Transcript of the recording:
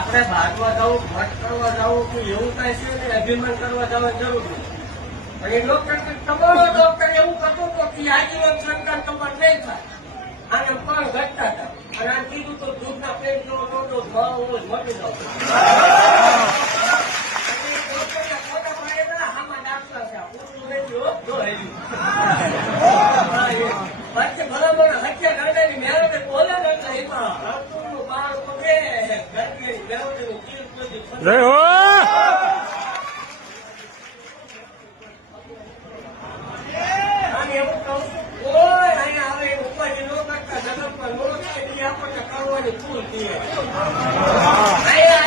આપણે ભાગવા જવું, ભટ્ટ કરવા જવું કે એવું કઈ છે ને અભિમાન કરવા જવાની જરૂર નથી. પણ એ ડોક્ટર તમારો ડોક્ટર એવું કરતો હતો કે આજીવન સરકાર તમારે નહીં થાય, આને પણ ઘટતા હતા અને આ કીધું તો દૂધના પેટ જેવો નોંધો ભાવ હોવો જ મટી જાવ. બાકી ભલામણ હત્યા કરનારી મેળવે બોલે ને એટલે એમાં અર્જુનનું બાળ પગે ગરમીની મેળવણીનું ચીર કોઈ જય હો અને એવું કહું કોઈ અહીંયા આવે ઉપાધિ ન કરતા જગતમાં નો થાય એ આપણને કરવાની ભૂલ દે. અહીંયા